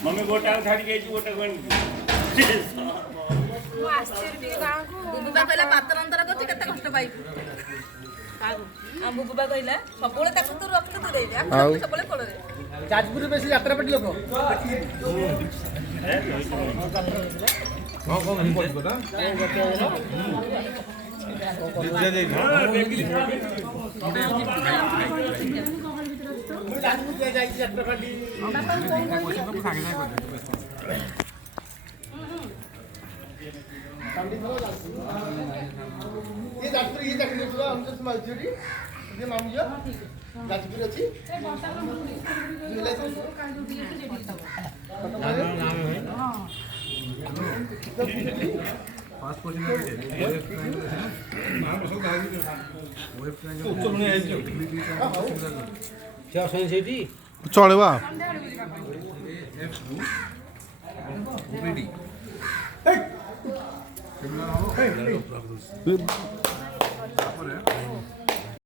mummy गोटा छाड़ी गई गोटा कोन ମୁଁ ଆସିଛି ଟିକେ ଗାଁକୁ ବୁବୁବା କହିଲା ପାତର ଅନ୍ତର କରୁଛି କେତେ କଷ୍ଟ ପାଇବୁ ବୁବୁବା କହିଲା ସବୁବେଳେ ତାକୁ ତୁ ରଖିଲେ ତୁ ଦେଇଦେ ସବୁବେଳେ କୋଳରେ ଯାଜପୁରରେ ବେଶୀ ଯାତ୍ରାପାଟି ଲୋକ ये जाजपुर ये चाकरी होगा हम तो मालचोरी ये मामू जो जाजपुर अछि चलेवा